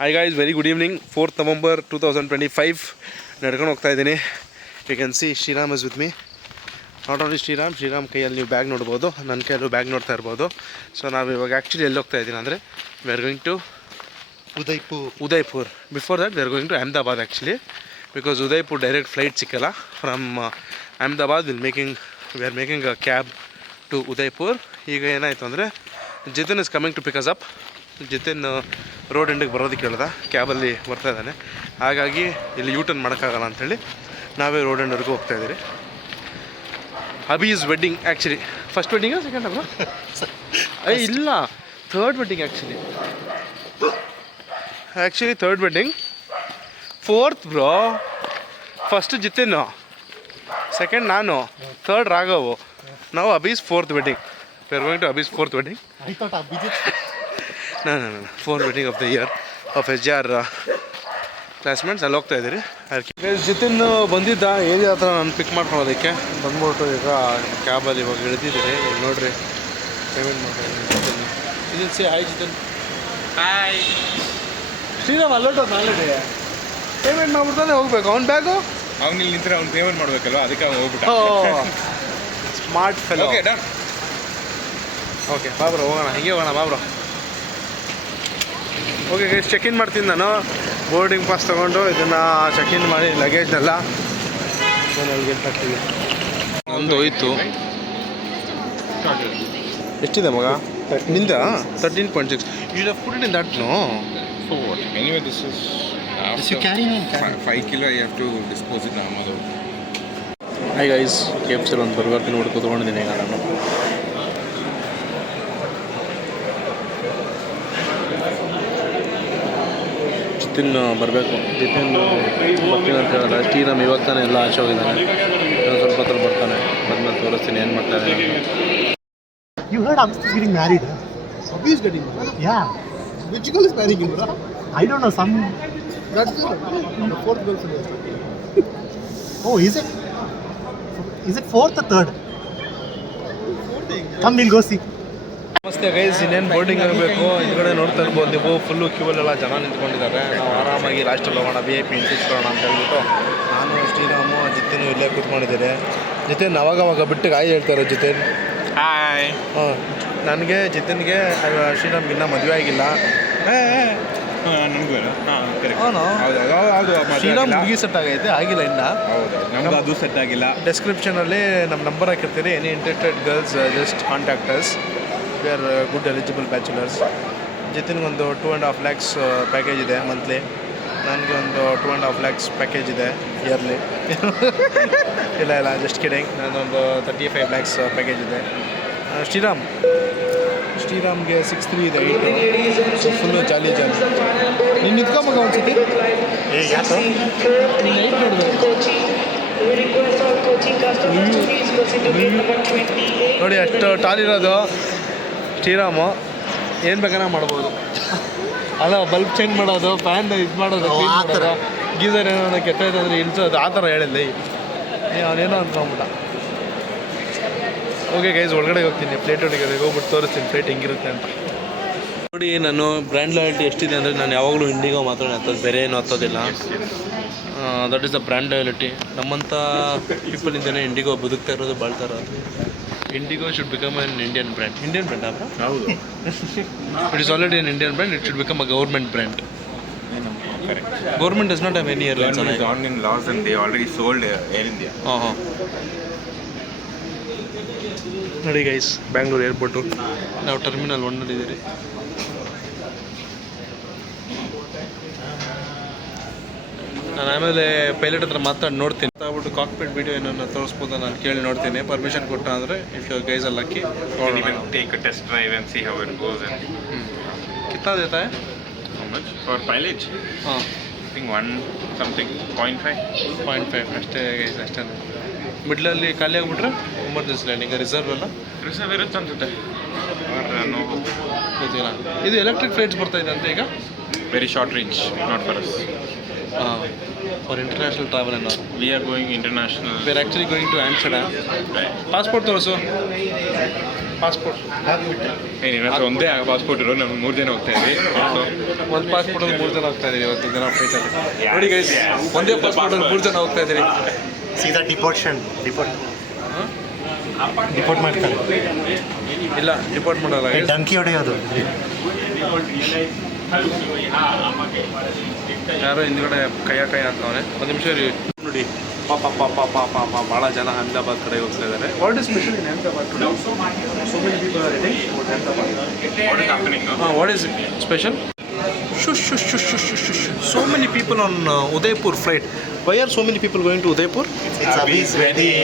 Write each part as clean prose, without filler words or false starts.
Hi guys, very good evening. 4th November 2025. ನಡ್ಕೊಂಡು ಹೋಗ್ತಾ ಇದ್ದೀನಿ. You can see Sriram is with me. Not only Sriram ಕೈಯಲ್ಲಿ ನೀವು ಬ್ಯಾಗ್ ನೋಡ್ಬೋದು, ನನ್ನ ಕೈಯಲ್ಲೂ ಬ್ಯಾಗ್ ನೋಡ್ತಾ ಇರ್ಬೋದು. ಸೊ ನಾವು ಇವಾಗ ಆ್ಯಕ್ಚುಲಿ ಎಲ್ಲಿ ಹೋಗ್ತಾ ಇದ್ದೀನಿ ಅಂದರೆ we are going to Udaipur. Before that we are going to Ahmedabad actually, because Udaipur direct flight ಸಿಕ್ಕಲ್ಲ. From Ahmedabad we are making a cab to Udaipur. ಈಗ ಏನಾಯಿತು ಅಂದರೆ Jitin is coming to pick us up. Jitin road ಎಂಡಿಗೆ ಬರೋದಕ್ಕೆ ಹೇಳ್ದ, ಕ್ಯಾಬಲ್ಲಿ ಬರ್ತಾ ಇದ್ದಾನೆ. ಹಾಗಾಗಿ ಇಲ್ಲಿ ಯೂಟರ್ನ್ ಮಾಡೋಕ್ಕಾಗಲ್ಲ ಅಂಥೇಳಿ ನಾವೇ ರೋಡ್ ಎಂಡ್ವರೆಗೂ ಹೋಗ್ತಾಯಿದ್ದೀರಿ. Abhi's wedding actually. ಫಸ್ಟ್ ವೆಡ್ಡಿಂಗಾ ಸೆಕೆಂಡ್ ಅಲ್ಲ? ಇಲ್ಲ, third wedding actually third wedding. Fourth bro. First Jitin, second ನಾನು, ಥರ್ಡ್ ರಾಘವ್. ನಾವು Abhi's fourth wedding. We are going to Abhi's fourth wedding. ನಾನು fourth wedding of the year of SJR classmates. ಅಲ್ಲಿ ಹೋಗ್ತಾ ಇದ್ದೀರಿ. ಜಿತಿನ್ ಬಂದಿದ್ದ ಏರಿಯಾ ಹತ್ರ ನಾನು ಪಿಕ್ ಮಾಡ್ಕೊಳ್ಳೋದಕ್ಕೆ. ಬಂದ್ಬಿಟ್ಟು ಈಗ ಕ್ಯಾಬಲ್ಲಿ ಇವಾಗ ಇಳಿದಿದ್ದೀರಿ. ಈಗ ನೋಡಿರಿ, ಪೇಮೆಂಟ್ ಮಾಡ್ತೀನಿ. Jitin see hi. Jitin hi. Sriram ಅಲ್ಲೋಟೋದು ಆಲ್ರೆಡಿ ಪೇಮೆಂಟ್ ಮಾಡ್ಬಿಡ್ತಾನೆ ಹೋಗ್ಬೇಕು. ಅವ್ನ ಬ್ಯಾಗು ಅವ್ನು ಇಲ್ಲಿ ನಿಂತರೆ ಅವ್ನು ಪೇಮೆಂಟ್ ಮಾಡಬೇಕಲ್ವ, ಅದಕ್ಕೆ ಅವ್ನು ಹೋಗ್ಬಿಟ್ಟು. Smart fellow. Okay done. Okay ಬಾಬ್ರೋ, ಹೋಗೋಣ, ಹೀಗೆ ಹೋಗೋಣ ಬಾಬ್ರೋ. ಓಕೆ ಗೈಸ್, ಚೆಕ್ ಇನ್ ಮಾಡ್ತೀನಿ ನಾನು. ಬೋರ್ಡಿಂಗ್ ಪಾಸ್ ತೊಗೊಂಡು ಇದನ್ನು ಚೆಕ್ ಇನ್ ಮಾಡಿ ಲಗೇಜ್ನೆಲ್ಲ ಹಾಕ್ತೀವಿ. ನಮ್ಮದು ಹೋಯ್ತು. ಎಷ್ಟಿದೆ ಮಗ ನಿಂದ? 13.6. You have put it in that no. So what? Anyway, this is you carry me? 5 kilo. I have to dispose it now. Hi guys, KFC ಒಂದು ಬರ್ಗರ್ ತಿನ್ಬಿಟ್ಟು ಕೂತ್ಕೊಂಡಿದ್ದೀನಿ ಈಗ ನಾನು. ಜಿತಿನ್ ಬರಬೇಕು. ಜಿತಿನ್ ಬರ್ತೀನಿ ಅಂತ ಹೇಳಿದ್ರೆ ಶ್ರೀರಾಮ್ ಇವಾಗ ತಾನೇ ಎಲ್ಲ ಆಚೆ ಹೋಗಿದ್ದಾನೆ. ಇನ್ನೊಂದು ಸ್ವಲ್ಪ ಹೊತ್ತು ಬರ್ತಾನೆ. ಬಂದ್ಮೇಲೆ ತೋರಿಸ್ತೀನಿ ಏನು ಮಾಡ್ತಾನೆ. You heard Amit is getting married? Abhi is getting married. Yeah. Which girl is marrying him, bro? I don't know, some... That's the fourth girlfriend. Oh, is it? Is it fourth or third? Come, we'll go see. ನಮಸ್ತೆ ಗೈಸ್, ಇನ್ನೇನು ಬೋರ್ಡಿಂಗ್ ಆಗಬೇಕು. ಹಿಂದ್ಗಡೆ ನೋಡ್ತಾ ಇರ್ಬೋದು ನೀವು, ಫುಲ್ಲು ಕ್ಯೂವಲ್ಲೆಲ್ಲ ಜನ ನಿಂತ್ಕೊಂಡಿದ್ದಾರೆ. ನಾವು ಆರಾಮಾಗಿ ಲಾಸ್ಟಲ್ಲಿ ಹೋಗೋಣ, VIP ಇಂಟಿಸ್ಕೊಳ್ಳೋಣ ಅಂತ ಹೇಳ್ಬಿಟ್ಟು ನಾನು, ಶ್ರೀರಾಮು, ಜಿತಿನ್ ಇಲ್ಲೇ ಕೂತ್ಕೊಂಡಿದ್ದಾರೆ. ಜಿತಿನ್ ಅವಾಗವಾಗ ಬಿಟ್ಟು ಹಾಯ್ ಹೇಳ್ತಾರೆ. ಜಿತಿನ್ ಹಾಯ್. ನನಗೆ ಜಿತಿನ್ಗೆ ಶ್ರೀರಾಮ್ಗೆ ಇನ್ನೂ ಮದುವೆ ಆಗಿಲ್ಲ. ನನಗೂ ಹೌದು, ಶ್ರೀರಾಮ್ ಹುಡುಗಿ ಸೆಟ್ ಆಗೈತೆ, ಆಗಿಲ್ಲ ಇನ್ನು. ಹೌದು, ನಮ್ಗೆ ಅದು ಸೆಟ್ ಆಗಿಲ್ಲ. ಡಿಸ್ಕ್ರಿಪ್ಷನಲ್ಲಿ ನಮ್ಮ ನಂಬರ್ ಹಾಕಿರ್ತೀರಿ. Any interested girls just contact us. We are good eligible bachelors. ಜಿತಿನ್ಗೊಂದು 2.5 lakhs ಪ್ಯಾಕೇಜ್ ಇದೆ ಮಂತ್ಲಿ. ನನಗೆ ಒಂದು 2.5 lakhs ಪ್ಯಾಕೇಜ್ ಇದೆ ಇಯರ್ಲಿ. ಇಲ್ಲ ಜಸ್ಟ್ ಕಿಡಿಂಗ್. ನಾನೊಂದು 35 lakhs ಪ್ಯಾಕೇಜ್ ಇದೆ. ಶ್ರೀರಾಮ್ಗೆ 6'3" ಇದೆ, 8. So full jolly. ನೀನು ನಿಂತ್ಕೊಂಬ ಅನ್ಸುತ್ತೆ. ನೋಡಿ ಅಷ್ಟು ಟಾಲಿರೋದು ಶ್ರೀರಾಮು. ಏನು ಬೇಕಾನ ಮಾಡ್ಬೋದು. ಅಲ್ಲ, ಬಲ್ಬ್ ಚೇಂಜ್ ಮಾಡೋದು, ಫ್ಯಾನ್ ಇದು ಮಾಡೋದು, ಗೀಸರ್ ಏನೋ ಕೆಟ್ಟೈತೆ ಅಂದರೆ ಇಳಿಸೋದು, ಆ ಥರ ಹೇಳಿಲ್ಲ. ಅವನೇನೋ ಅಂದ್ಕೊಂಬಿಟ್ಟ. ಓಕೆ ಗೈಸ್, ಒಳಗಡೆ ಹೋಗ್ತೀನಿ. ಪ್ಲೇಟ್ ಒಳಗೆ ಹೋಗ್ಬಿಟ್ಟು ತೋರಿಸ್ತೀನಿ ಪ್ಲೇಟ್ ಹೆಂಗಿರುತ್ತೆ ಅಂತ. ನೋಡಿ, ನಾನು ಬ್ರ್ಯಾಂಡ್ ಲಾಯಲ್ಟಿ ಎಷ್ಟಿದೆ ಅಂದರೆ ನಾನು ಯಾವಾಗಲೂ ಇಂಡಿಗೋ ಮಾತ್ರ ಹತ್ತೋದು, ಬೇರೆ ಏನೂ ಹತ್ತೋದಿಲ್ಲ. That is the brand loyalty. ನಮ್ಮಂಥ ಪೀಪಲಿಂದನೇ ಇಂಡಿಗೋ ಬದುಕ್ತಾ ಇರೋದು, ಬಾಳ್ತಾ ಇರೋದು. IndiGo should become an Indian brand ಅಪ್ಪ. ಹೌದು, it is already an Indian brand. It should become a government brand. Government does not have any airlines. It's on in laws and they already sold Air India. ನೋಡಿ ಗೈಸ್, ಬ್ಯಾಂಗ್ಳೂರು ಏರ್ಪೋರ್ಟು. ನಾವು ಟರ್ಮಿನಲ್ 1ನಲ್ಲಿದ್ದೀರಿ. ನಾನು ಆಮೇಲೆ ಪೈಲಟ್ ಹತ್ರ ಮಾತಾಡಿ ನೋಡ್ತೀನಿ. ಆಗ್ಬಿಟ್ಟು ಕಾಕ್ಪಿಟ್ ವಿಡಿಯೋ ಏನನ್ನ ತೋರಿಸ್ಬೋದು ನಾನು ಕೇಳಿ ನೋಡ್ತೀನಿ. ಪರ್ಮಿಷನ್ ಕೊಟ್ಟ ಅಂದರೆ if your guys are lucky, Take a test drive and see how it goes. And कितना देता है? how much for mileage? ಹಾಂ, I think 0.5. ಅಷ್ಟೇ ಗೈಸ್, ಅಷ್ಟೇ. ಮಿಡ್ಲಲ್ಲಿ ಖಾಲಿ ಆಗಿಬಿಟ್ರೆ ಎಮರ್ಜೆನ್ಸಿ ಲ್ಯಾಂಡಿಂಗ್ ರಿಸರ್ವ್ ಎಲ್ಲ Reserve ಇರುತ್ತೆ ಅನ್ಸುತ್ತೆ. Or no. ಗೊತ್ತಿಲ್ಲ. ಇದು ಎಲೆಕ್ಟ್ರಿಕ್ ಫ್ಲೈಟ್ಸ್ ಬರ್ತಾ ಇದೆ ಅಂತ ಈಗ. Very short range, not for us. For international travel ಅನ್ನೋ. We are going international. We are actually going to Amsterdam. Right. Passport ತೋರಿಸು. ಪಾಸ್ಪೋರ್ಟ್ ನಿನ್ನ ಹತ್ರ ಒಂದೇ ಪಾಸ್ಪೋರ್ಟ್ ಇರೋ ನಾವು 3 ಜನ ಹೋಗ್ತಾ ಇದ್ವಿ ಒಂದು ಪಾಸ್ಪೋರ್ಟಲ್ಲಿ 3 ಜನ ಹೋಗ್ತಾ ಇದ್ದೀವಿ ಇವತ್ತು ದಿನ ಫ್ಲೈಟಲ್ಲಿ. ನೋಡಿ ಗೈಸ್, ಒಂದೇ ಪಾಸ್ಪೋರ್ಟಲ್ಲಿ 3 ಜನ ಹೋಗ್ತಾ ಇದ್ದೀರಿ. ಸೀದಾ ಡಿಪೋರ್ಟ್ ಮಾಡ್ತಾರೆ. ಇಲ್ಲ, ಡಿಪೋರ್ಟ್ ಮಾಡಲ್ಲ. ಡಂಕಿ ಹೊಡೆಯೋದು. ಯಾರೋ ಹಿಂದ್ಗಡೆ ಕೈ ಹಾಕ್ತಾವನೆ. ಒಂದು ನಿಮಿಷ ರೀ. ನೋಡಿ, ಪಾಪ ಭಾಳ ಜನ ಅಹಮದಾಬಾದ್ ಕಡೆ ಹೋಗ್ತಾ ಇದ್ದಾರೆ. What is special in Ahmedabad today? So many people are heading towards Ahmedabad. What is happening? What is special? Shush. So many people on Udaipur flight. Why are so many people going to Udaipur? It's Abhi's wedding.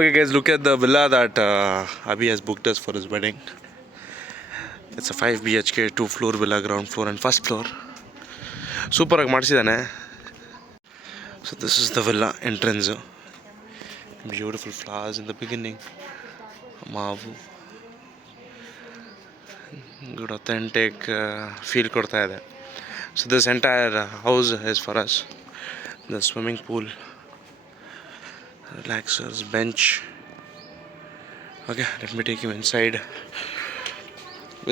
Okay guys, look at the villa that Abhi has booked us for his wedding. It's a 5 BHK, 2 floor villa, ground floor and first floor. Super ಆಗಿ ಮಾಡಿಸಿದಾನೆ. So this is the villa entrance. Beautiful flowers in the beginning. Mavu. Good authentic feel ಕೊಡ್ತಾ ಇದೆ. So this entire house is for us. The swimming pool, relaxers, bench, Okay, let me take you inside.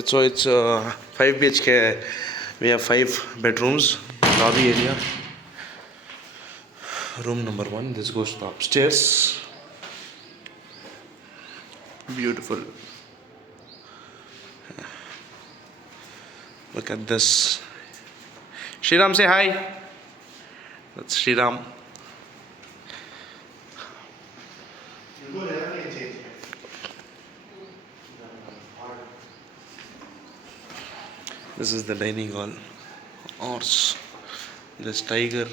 So it's 5 BHK. We have 5 bedrooms, lobby area. Room number 1. This goes to upstairs. Beautiful. Look at this. Shriram, say hi. That's Shriram. This is the dining hall. Horse. This tiger.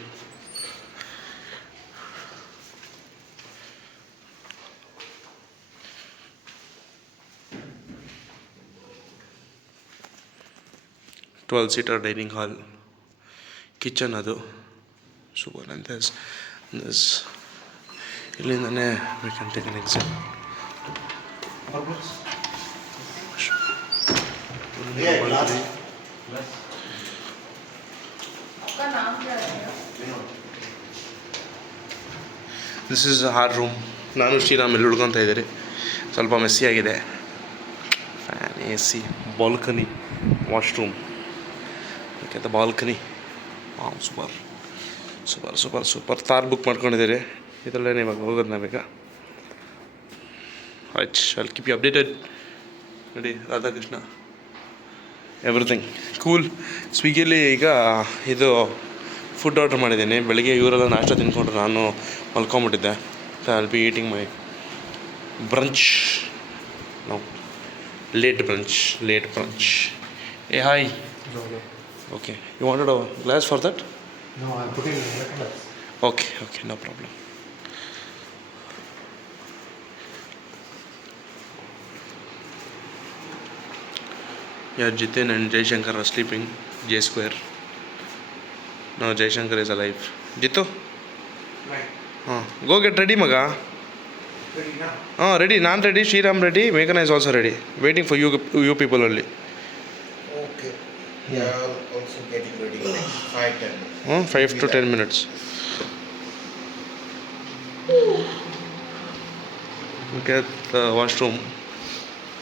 Seater dining hall. Kitchen adu. Super. And there's this. Illindane we can take an exit. This is our room. ನಾನು ಶ್ರೀರಾಮ್ ಇಲ್ಲಿ ಹುಡ್ಕೊತಾ ಇದ್ದೀರಿ. ಸ್ವಲ್ಪ messy ಆಗಿದೆ. Fan, A C, balcony, washroom. Okay, the balcony. Super super super super. ತಾರ್ book ಮಾಡ್ಕೊಂಡಿದ್ದೀರಿ. ಇದರಲ್ಲೇ ಇವಾಗ ಹೋಗೋದು ನಾವೀಗ. Right, I'll keep you updated. ನೋಡಿ, ರಾಧಾಕೃಷ್ಣ, ಎವ್ರಿಥಿಂಗ್ ಕೂಲ್. ಸ್ವಿಗ್ಗಿಲಿ ಈಗ ಇದು ಫುಡ್ ಆರ್ಡ್ರ್ ಮಾಡಿದ್ದೀನಿ. ಬೆಳಗ್ಗೆ ಇವರೆಲ್ಲ ನಾಷ್ಟ ತಿನ್ಕೊಂಡ್ರು, ನಾನು ಮಲ್ಕೊಂಬಿಟ್ಟಿದ್ದೆ. I'll be eating my brunch. No, late brunch. ಏ hi. Okay, you wanted a glass for that? No, I'm putting it. Okay, no problem. Yeah, Jitin and Jaishankar are sleeping. J Square. No, Jaishankar is alive. Jitu? Right. Go get ready, Maga. Ready now? Ready. Nan ready. Shriram ready. Meghana is also ready. Waiting for you people only. Okay. Yeah, also getting ready. 5-10. 5 to 10 minutes. Look at the washroom.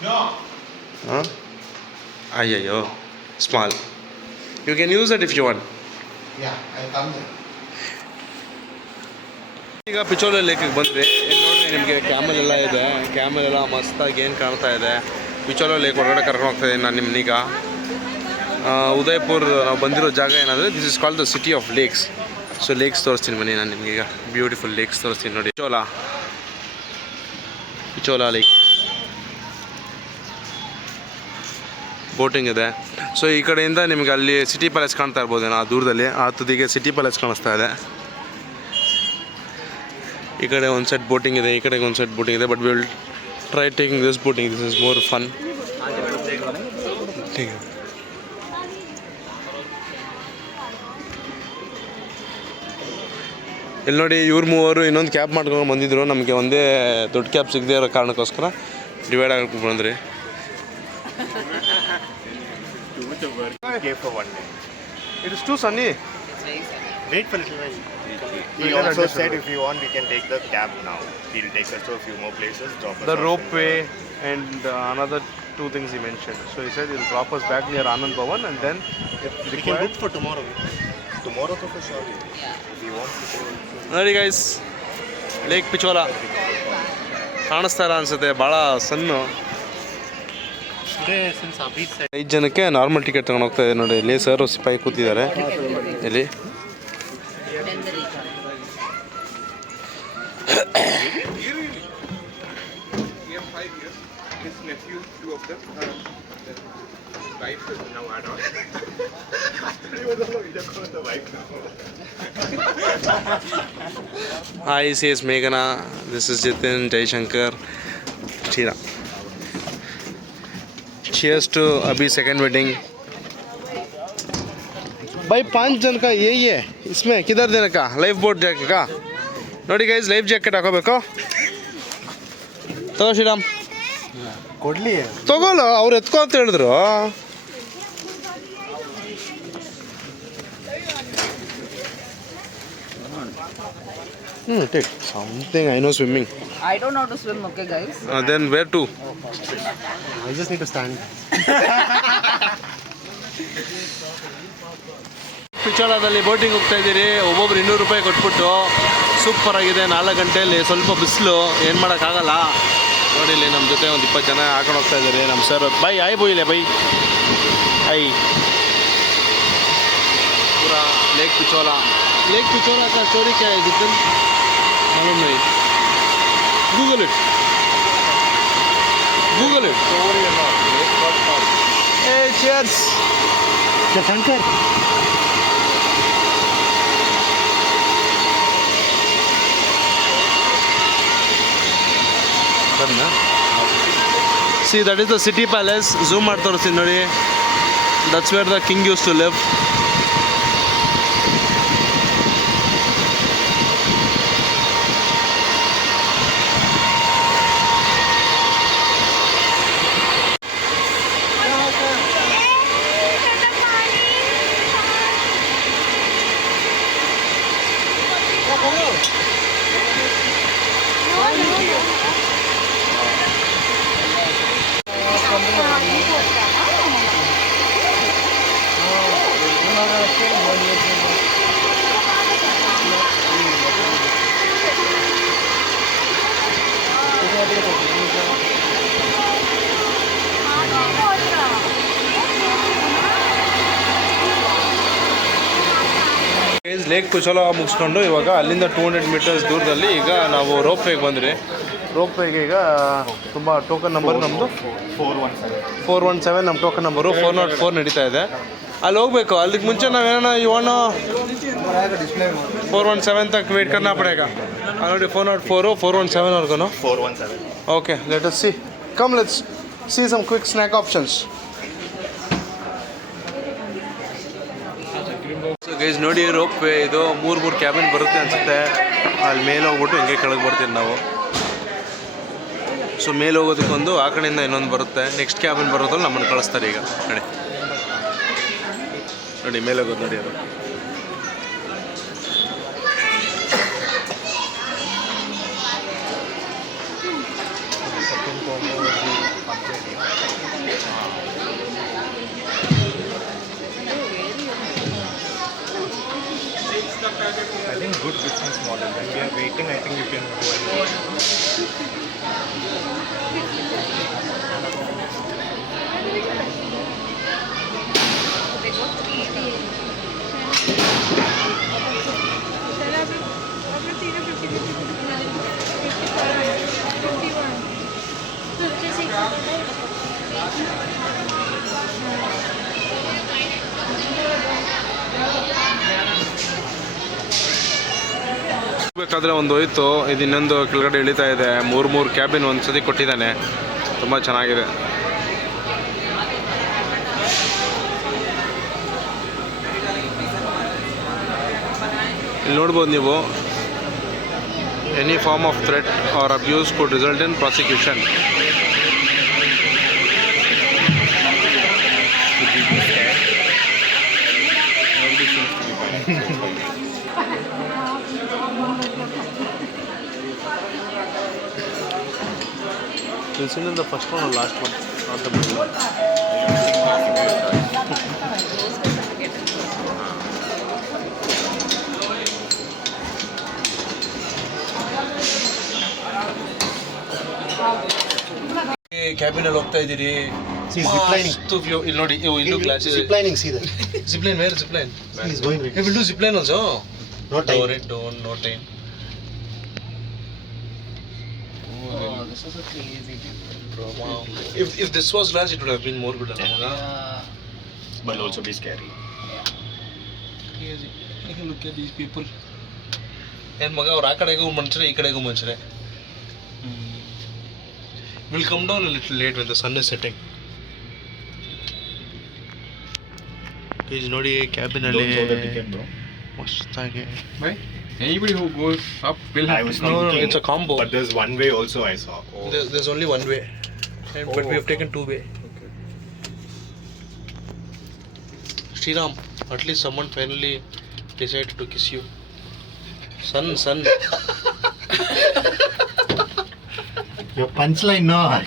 No. Ayyo, small. You can use it if you want. Yeah, I'll come there. ಈಗ ಪಿಚೋಲ ಲೇಕಿಗೆ ಬಂದ್ವಿ. ಇಲ್ಲಿ ನೋಡ್ರಿ, ನಿಮಗೆ ಕ್ಯಾಮಲ್ ಎಲ್ಲ ಇದೆ. ಕ್ಯಾಮಲ್ ಎಲ್ಲ ಮಸ್ತಾಗಿ ಏನು ಕಾಣ್ತಾ ಇದೆ. ಪಿಚೋಲ ಲೇಕ್ ಹೊರಗಡೆ ಕರ್ಕೊಂಡು ಹೋಗ್ತಾ ಇದ್ದೀನಿ ನಾನು ನಿಮ್ಮನ್ನೀಗ. ಉದಯಪುರ್ ನಾವು ಬಂದಿರೋ ಜಾಗ ಏನಂದರೆ this is called the city of lakes. So lakes ತೋರಿಸ್ತೀನಿ ಬನ್ನಿ ನಾನು ನಿಮಗೀಗ. ಬ್ಯೂಟಿಫುಲ್ ಲೇಕ್ಸ್ ತೋರಿಸ್ತೀನಿ ನೋಡಿ. ಪಿಚೋಲ ಲೇಕ್. ಬೋಟಿಂಗ್ ಇದೆ. ಸೊ ಈ ಕಡೆಯಿಂದ ನಿಮಗೆ ಅಲ್ಲಿ ಸಿಟಿ ಪ್ಯಾಲೇಸ್ ಕಾಣ್ತಾ ಇರ್ಬೋದೇನೋ ಆ ದೂರದಲ್ಲಿ. ಆ ತುದಿಗೆ ಸಿಟಿ ಪ್ಯಾಲೇಸ್ ಕಾಣಿಸ್ತಾ ಇದೆ. ಈ ಕಡೆ ಒಂದು ಸೆಟ್ ಬೋಟಿಂಗ್ ಇದೆ, ಈ ಕಡೆಗೆ ಒಂದು ಸೆಟ್ ಬೋಟಿಂಗ್ ಇದೆ. But will try taking this boating. This is more fun. ಇಲ್ಲಿ ನೋಡಿ, ಇವ್ರು ಮೂವರು ಇನ್ನೊಂದು ಕ್ಯಾಬ್ ಮಾಡ್ಕೊಂಡು ಬಂದಿದ್ರು. ನಮಗೆ ಒಂದೇ ದೊಡ್ಡ ಕ್ಯಾಬ್ ಸಿಗದೇ ಇರೋ ಕಾರಣಕ್ಕೋಸ್ಕರ ಡಿವೈಡ್ ಆಗಿ ಬಂದ್ರಿ. For 1 day. It is too sunny. Wait for a little while. He also said if you want, we can take the cab now. He'll take us to a few more places, drop us The off ropeway and another 2 things he mentioned. So he said he'll drop us back near Anand Bhavan and then if We can required. book for tomorrow. Tomorrow to for sure. If you want to go. ನೋಡಿ guys, lake ಪಿಚೋಲ ಕಾಣಿಸ್ತಾರ ಅನ್ಸುತ್ತೆ. ಭಾಳ ಸಣ್ಣ. Today, since Abhi said 5 ಜನಕ್ಕೆ normal ticket ತೊಗೊಂಡು ಹೋಗ್ತಾ ಇದೆ ನೋಡಿ. ಇಲ್ಲಿ ಸರ್ ಸಿಪಾಯಿ ಕೂತಿದ್ದಾರೆ ಇಲ್ಲಿ. Hi, says Meghana. This is Jitin, Jaishankar, Shriram. Cheers to Abhi's second wedding. भाई 5 जन का यही है. इसमें किधर देने का लाइफ बोट जैकेट का ನೋಡಿ ಗೈಸ್. ಲೈಫ್ ಜಾಕೆಟ್ ಹಾಕೋಬೇಕು. ತಗೋ ಶ್ರೀರಾಮ್, ಕೊಡ್ಲಿ. ತಗೋಲ್ಲ, ಅವ್ರು ಎತ್ಕೋ ಅಂತ ಹೇಳಿದ್ರು. Take something. I know swimming. I don't know how to swim, okay, guys? Then where to? I just need to stand. ಪಿಚೋಳದಲ್ಲಿ ಬೋಟಿಂಗ್ ಹೋಗ್ತಾ ಇದ್ದೀರಿ. ಒಬ್ಬೊಬ್ರು 200 ರೂಪಾಯಿ ಕೊಟ್ಬಿಟ್ಟು ಸೂಪರ್ ಆಗಿದೆ. 4 ಗಂಟೆಯಲ್ಲಿ ಸ್ವಲ್ಪ ಬಿಸಿಲು, ಏನು ಮಾಡೋಕ್ಕಾಗಲ್ಲ. ನೋಡಿ ಇಲ್ಲಿ ನಮ್ಮ ಜೊತೆ ಒಂದು 20 ಜನ ಹಾಕೊಂಡು ಹೋಗ್ತಾ ಇದ್ದಾರೆ. ನಮ್ಮ ಸರ್ ಬೈ ಆಯ್ ಬೋಯಿಲೆ ಬೈ ಐ पूरा लेक पिछोला का स्टोरी क्या है जितन मालूम नहीं. Google it hey cheers Shankar. see that is the city palace. Zoom ಮಾಡಿ ತೋರಿಸ್ತೀನಿ ನೋಡಿ. That's where the king used to live. Lake ಕುಶಲ ಮುಗಿಸ್ಕೊಂಡು ಇವಾಗ ಅಲ್ಲಿಂದ 200 ಮೀಟರ್ಸ್ ದೂರದಲ್ಲಿ ಈಗ ನಾವು ರೋಪ್ ವೇಗೆ ಬಂದ್ರಿ. ರೋಪ್ ವೇಗೆ ಈಗ ತುಂಬ ಟೋಕನ್ ನಂಬರ್ ನಮ್ಮದು 417 ನಮ್ಮ ಟೋಕನ್ ನಂಬರು 404 ನಡೀತಾ ಇದೆ. ಅಲ್ಲಿ ಹೋಗ್ಬೇಕು. ಅಲ್ಲಿಗೆ ಮುಂಚೆ ನಾವೇನೋ ಇವನು 417 ತಕ್ ವೇಟ್ ಕರ್ನಾ ಪಡೇಗಾ. ನೋಡಿ 404 417ವರ್ಗೂ 417. Okay let us see come let's see some quick snack options. So guys ನೋಡಿ ರೋಪ್ ವೇ ಇದು 3 ಕ್ಯಾಬಿನ್ ಬರುತ್ತೆ ಅನಿಸುತ್ತೆ. ಅಲ್ಲಿ ಮೇಲೆ ಹೋಗ್ಬಿಟ್ಟು ಹಿಂಗೆ ಕೆಳಗೆ ಬರ್ತೀವಿ ನಾವು. ಸೊ ಮೇಲೆ ಹೋಗೋದಕ್ಕೊಂದು ಆ ಕಡೆಯಿಂದ ಇನ್ನೊಂದು ಬರುತ್ತೆ. ನೆಕ್ಸ್ಟ್ ಕ್ಯಾಬಿನ್ ಬರೋದ್ರಲ್ಲಿ ನಮ್ಮನ್ನು ಕಳಿಸ್ತಾರೆ ಈಗ. ನೋಡಿ ಮೇಲೆ ಹೋಗೋದು ನೋಡಿ ಅದು. I think good business model. When we are waiting, I think you can go and ಬೇಕಾದರೆ ಒಂದು ಹೋಯ್ತು. ಇದು ಇನ್ನೊಂದು ಕೆಳಗಡೆ ಇಳಿತಾ ಇದೆ. 3 ಕ್ಯಾಬಿನ್ ಒಂದು ಸತಿ ಕೊಟ್ಟಿದ್ದಾನೆ. ತುಂಬ ಚೆನ್ನಾಗಿದೆ. ಇಲ್ಲಿ ನೋಡ್ಬೋದು ನೀವು, any form of threat or abuse could result in prosecution. You'll sing in the first one or last one, not the middle one. ಕ್ಯಾಬಿನಲ್ಲಿ ಹೋಗ್ತಾ ಇದ್ದೀರಿ. See, ziplining. ಇಲ್ಲಿ ನೋಡಿ, ಇಲ್ಲೂ ಗ್ಲಾಸ್ ಇದೆ. Ziplining, see that. Zipline, where zipline? He's going right. Hey, we'll do zipline also. No time. No time. This is a crazy Bro, wow. If this was glass, it would have been more good. but also be scary. Crazy. Look at these people. ಏನು ಮಗ ಅವ್ರು ಆ ಕಡೆಗೂ ಮನುಷ್ಯರೇ, ಈ ಕಡೆಗೂ ಮನುಷ್ಯರೇ. We'll come down a little late when the sun is setting. Please ನೋಡಿ ಕ್ಯಾಬಿನಲ್ಲಿ ಮಸ್ತಾಗಿ. Anybody who goes up will I have was to No, thinking, it's a combo. But there's one way also I saw. Oh. There's only one way, but we have taken 2 way. Okay. Sriram, at least someone finally decided to kiss you. Sun. Your punchline, no.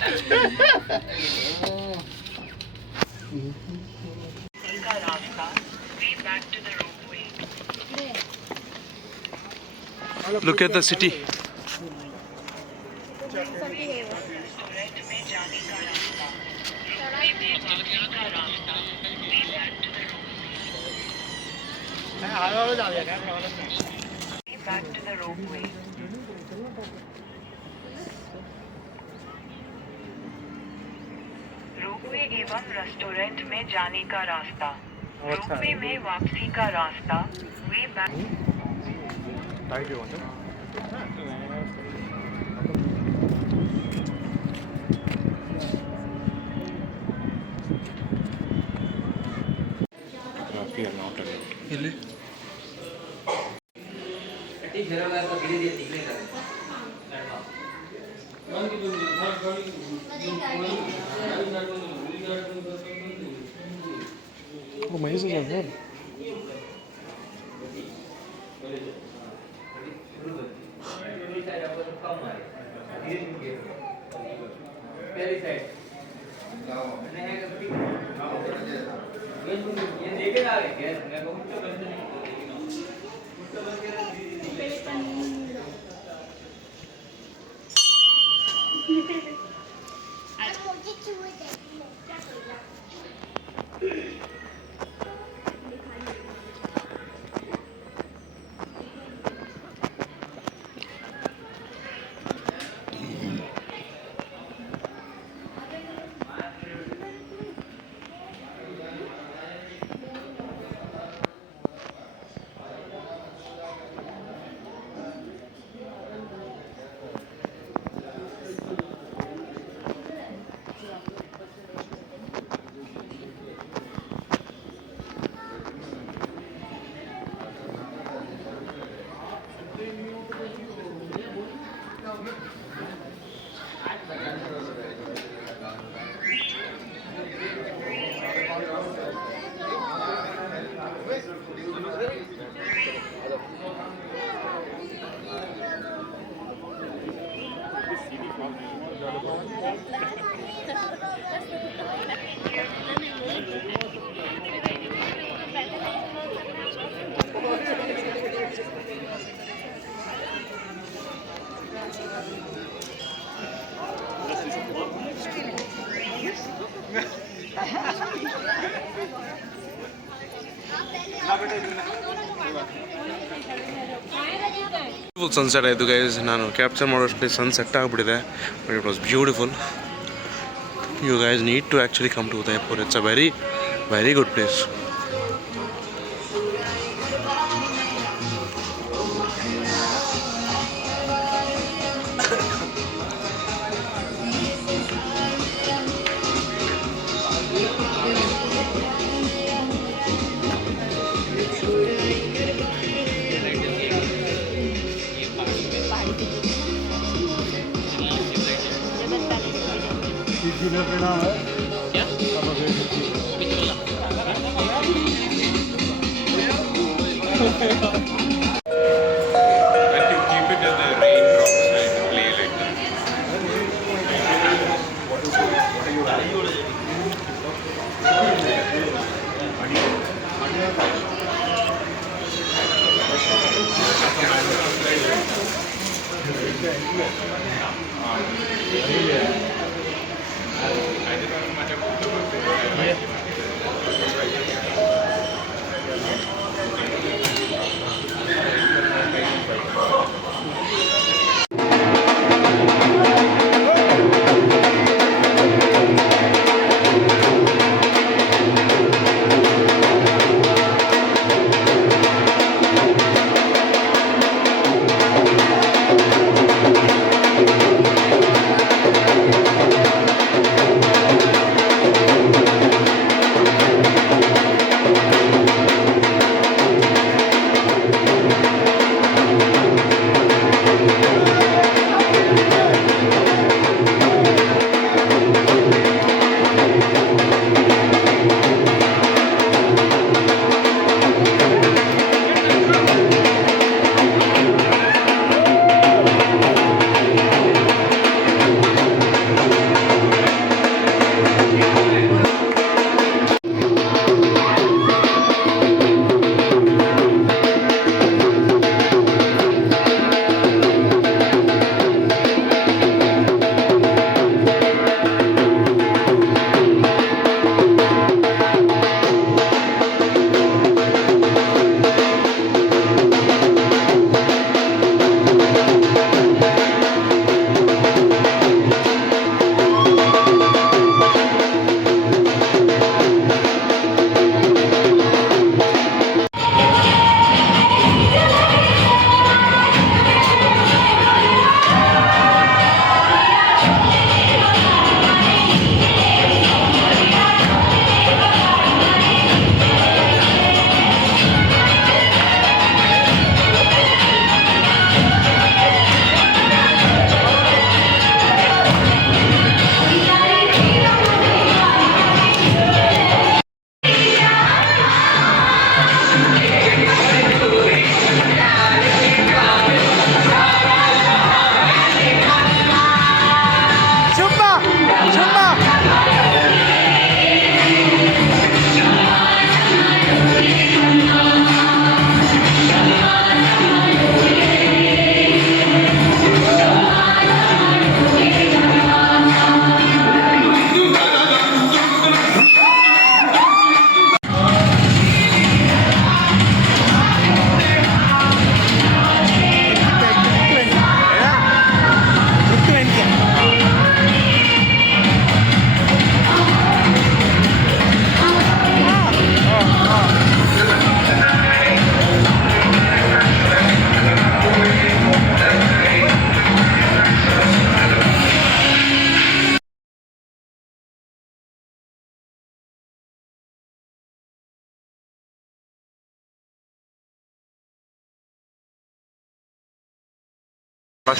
Look at the city. Back to the ropeway. Ropeway एवं रेस्टोरेंट में जाने का रास्ता, रोपवे में वापसी का रास्ता, way back. ಇಲ್ಲಿ ಮೈಸೂರು ಸರ್ ಬ್ಯೂಟಿಫುಲ್ ಸನ್ಸೆಟ್ ಆಯಿತು ಗೈಸ್. ನಾನು ಕ್ಯಾಪ್ಚರ್ ಮಾಡೋಷ್ಟು ಸನ್ಸೆಟ್ ಆಗಿಬಿಟ್ಟಿದೆ, but it was beautiful. You guys need to actually come to Udaipur. It's a very good place. And to keep it as the raindrops and play like that.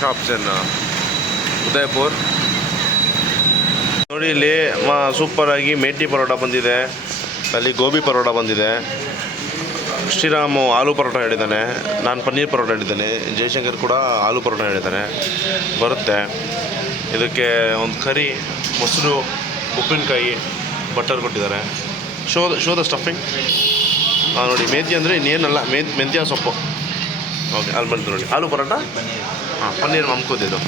Shops in Udaipur. ನೋಡಿ ಇಲ್ಲಿ ಸೂಪರಾಗಿ ಮೇಟಿ ಪರೋಟ ಬಂದಿದೆ, ಅಲ್ಲಿ ಗೋಬಿ ಪರೋಟ ಬಂದಿದೆ, ಶ್ರೀರಾಮು ಆಲೂ ಪರೋಟ ಹೇಳಿದ್ದಾನೆ, ನಾನು ಪನ್ನೀರ್ ಪರೋಟ ಹೇಳಿದ್ದೇನೆ, ಜಯಶಂಕರ್ ಕೂಡ ಆಲೂ ಪರೋಟ ಹೇಳಿದ್ದಾನೆ. ಬರುತ್ತೆ. ಇದಕ್ಕೆ ಒಂದು ಕರಿ, ಮೊಸರು, ಉಪ್ಪಿನಕಾಯಿ, ಬಟರ್ ಕೊಟ್ಟಿದ್ದಾರೆ. Show the stuffing. ನೋಡಿ ಮೆಂತ್ಯ ಅಂದರೆ ಇನ್ನೇನಲ್ಲ, ಮೆಂತ್ಯ ಸೊಪ್ಪು. ಓಕೆ, ಅಲ್ಲಿ ಬಂತು ನೋಡಿ ಆಲೂ ಪರೋಟ. ಹಾಂ, ಪನ್ನೀರ್ ಮಮ್ಕೋದಿದ್ದು.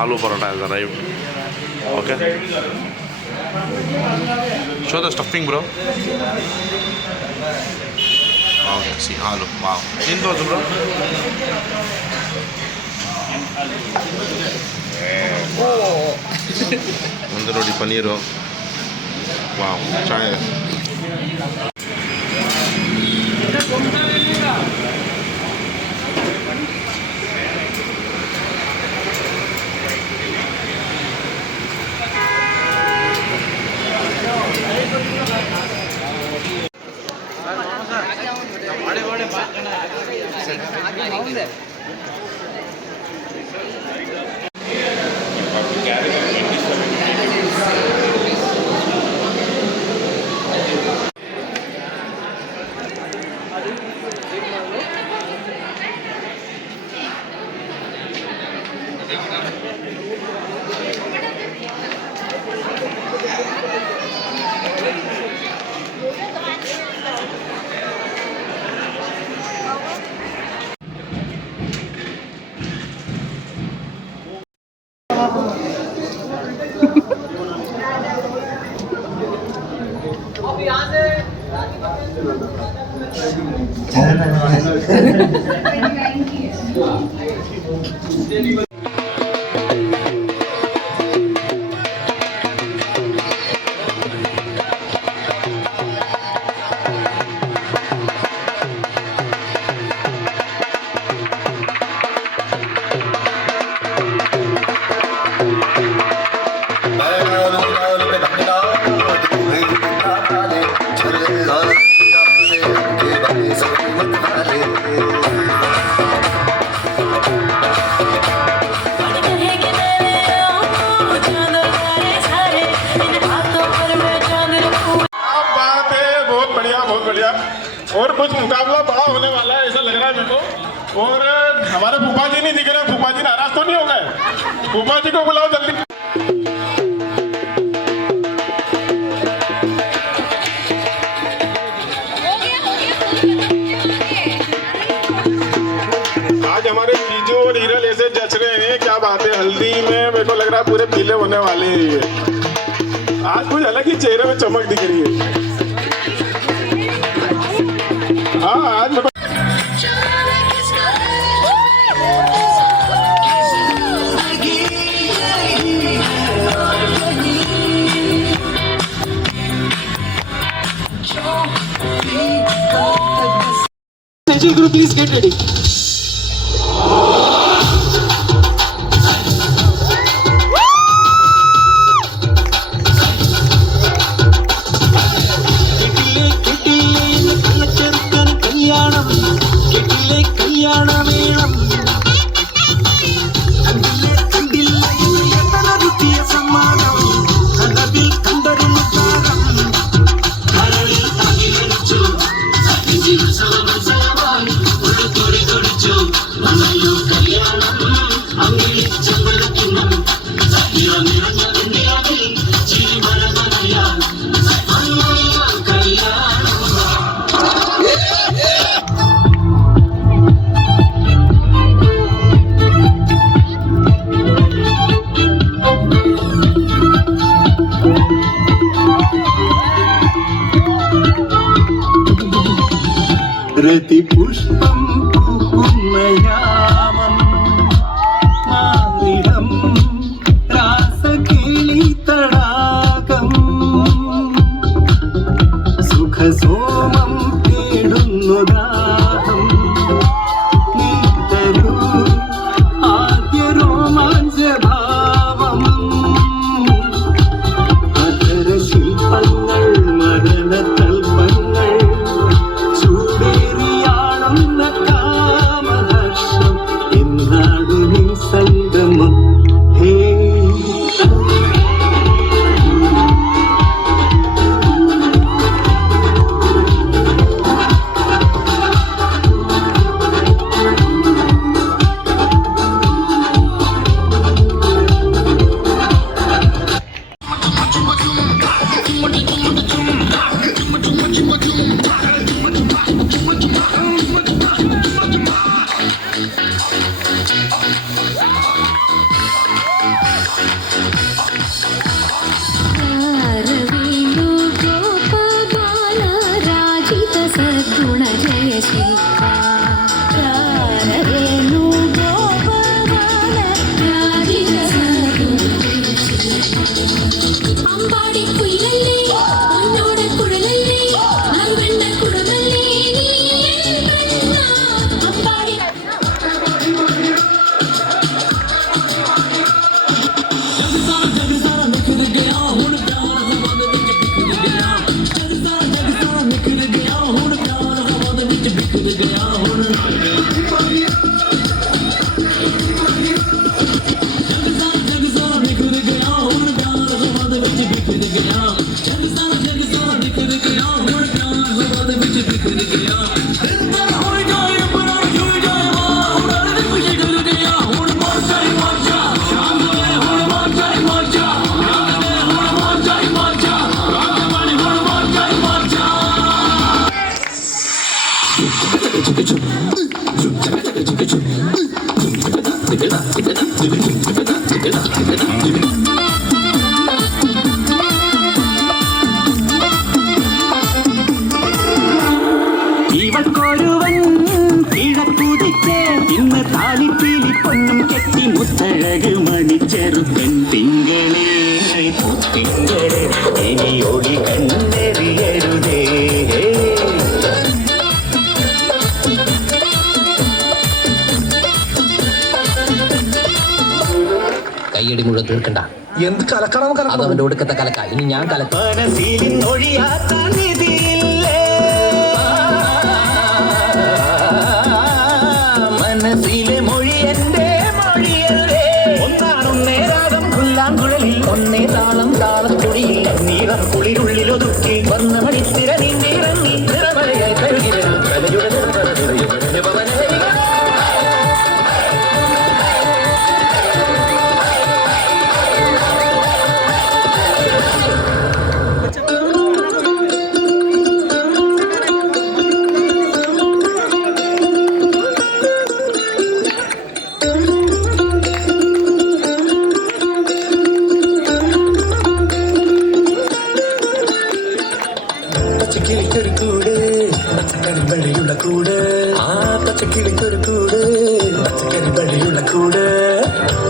ಆಲೂ ಪರೋಟ ಇದೆ ರೈವ್. Okay, show the stuffing bro. Okay, see aloo. Wow, ಏನು ತೋರಿಸು ಬ್ರೋ. ಒಂದು ನೋಡಿ ಪನ್ನೀರು. ವಾವ್, ಚೆನ್ನಾಗಿದೆ. और कुछ मुकाबला बड़ा होने वाला है ऐसा लग रहा है मेरे को। और हमारे फूफा जी नहीं दिख रहे, फूफा जी नाराज तो नहीं हो गए? फूफा जी को बुलाओ जल्दी। आज हमारे जीजू और हीरल ऐसे जच रहे हैं, क्या बात है। हल्दी में मेरे को लग रहा है पूरे पीले होने वाले हैं ये। आज कुछ अलग ही चेहरे में चमक दिख रही है। हाँ, आज मेरे को group, please get ready. रतिपुष्पं पुण्ययामं मालिडं रासकेलितडागं सुखसोमं केडुन्नु दाहं नीतरु आद्य रोमाञ्चभावम् अधर शिल्पങ്ങൾ मदनतल्पങ്ങൾ चूडेरिया ഇവക്കൊരുവൻ കിഴക്കുതിക്ക് ഇന്ന് താലിപ്പീലി പൊന്നും കെട്ടി മുത്തഴക് മണിച്ചെറുക്കൻ തിങ്കളേ തിങ്കളെ ഇനി ഒടി കണ്ണെറിയരുതേ. കയ്യടി മുഴുവൻ തീർക്കണ്ട. എന്ത് കലക്കണം അത് അവന്റെ ഒടുക്കത്തെ കലക്ക. ഇനി ഞാൻ കലക്ക. മനസ്സിലൊഴിയാത്ത നിധിയില്ലേ, മനസ്സിലെ മൊഴി എന്റെ മൊഴിയല്ലേ. ഒന്നാണൊന്നേ രാഗം പുല്ലാങ്കുഴലിൽ, ഒന്നേ താളം താളത്തൊടിയിൽ, നീളം കുളിരുള്ളിലൊതുക്കി വന്ന മണിത്തിര നീണ്ടിറങ്ങി നിറമഴയായി കഴുകിയ കലയുടെ പച്ചക്കിളിക്കൊരു കൂട്, പച്ചക്കറി വഴിയുള്ള കൂട്, ആ പച്ചക്കിളിക്കൊരു കൂട്, പച്ചക്കറി വഴിയുള്ള കൂട്.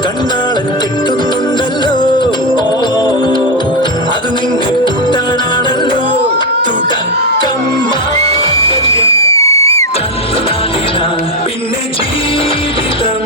കണ്ണാളൻ കെട്ടുന്നുണ്ടല്ലോ, അത് നിന്നെ കൂട്ടാനാണല്ലോ. പിന്നെ ജീവിതം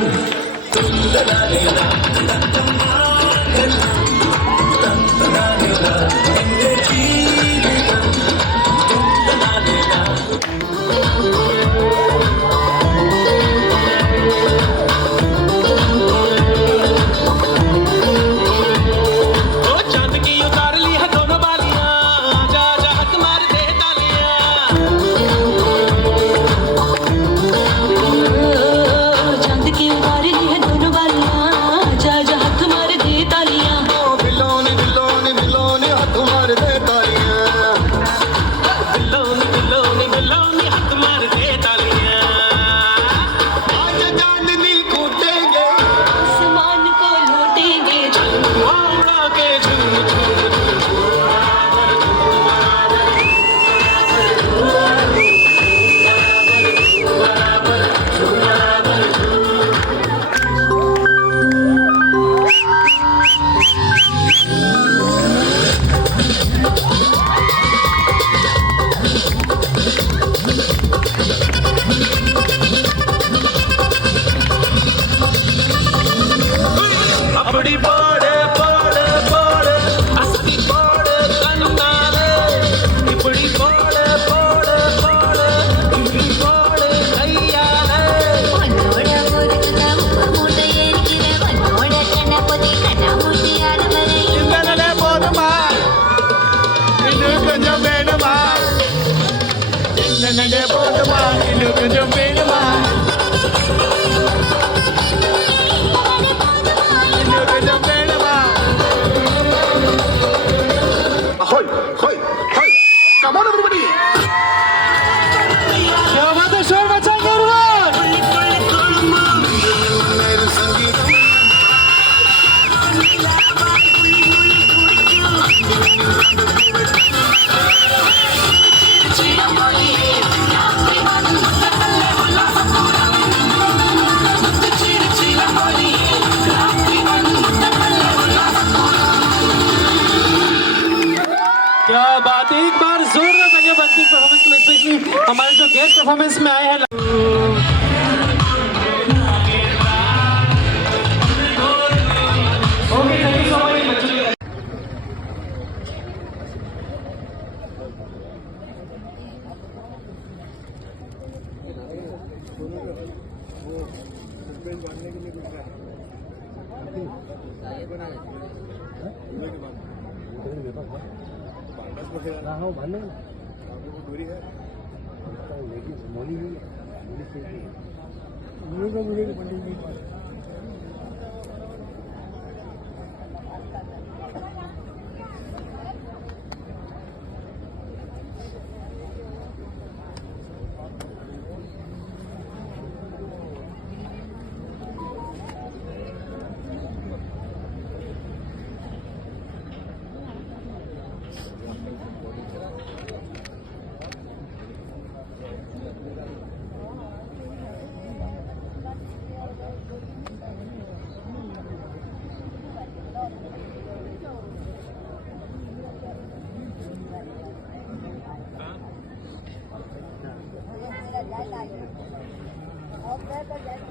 क्या बात है, एक बार जोरदार तालियां बनती है परफॉर्मेंस के लिए, स्पेशली हमारे जो गेस्ट परफॉर्मेंस में आए हैं. Okay, thank you so much. Okay,